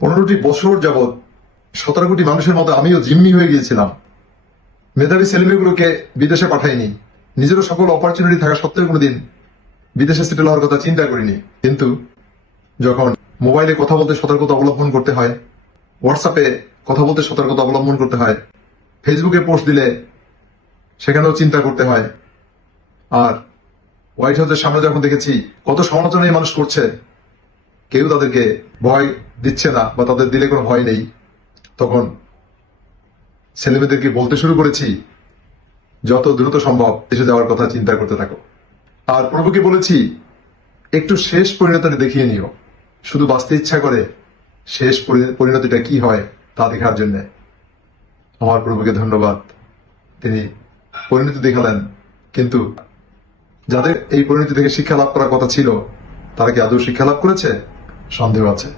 15টি বছর যাবৎ 17 কোটি মানুষের মতো আমিও জিম্মি হয়ে গিয়েছিলাম। মেধাবী ছেলেমেয়েগুলোকে বিদেশে পাঠাইনি, নিজেরও সকল অপরচুনিটি থাকা সত্ত্বেও কোনোদিন বিদেশে সেটেল হওয়ার কথা চিন্তা করিনি। কিন্তু যখন মোবাইলে কথা বলতে সতর্কতা অবলম্বন করতে হয়, হোয়াটসঅ্যাপে কথা বলতে সতর্কতা অবলম্বন করতে হয়, ফেসবুকে পোস্ট দিলে সেখানেও চিন্তা করতে হয়, আর হোয়াইট হাউসের সামনে যখন দেখেছি কত সমালোচনা এই মানুষ করছে, কেউ তাদেরকে ভয় দিচ্ছে না বা তাদের দিলে কোনো ভয় নেই, তখন ছেলেমেয়েদেরকে বলতে শুরু করেছি যত দ্রুত সম্ভব দেশে যাওয়ার কথা চিন্তা করতে থাকো। আর প্রভুকে বলেছি একটু শেষ পরিণতিটা দেখিয়ে নিও, শুধু বাঁচতে ইচ্ছা করে শেষ পরিণতিটা কি হয় তা দেখার জন্য। আমার প্রভুকে ধন্যবাদ, তিনি পরিণতি দেখালেন। কিন্তু যাদের এই পরিণতি থেকে শিক্ষা লাভ করার কথা ছিল, তারা কি আদৌ শিক্ষা লাভ করেছে? সন্দেহ আছে।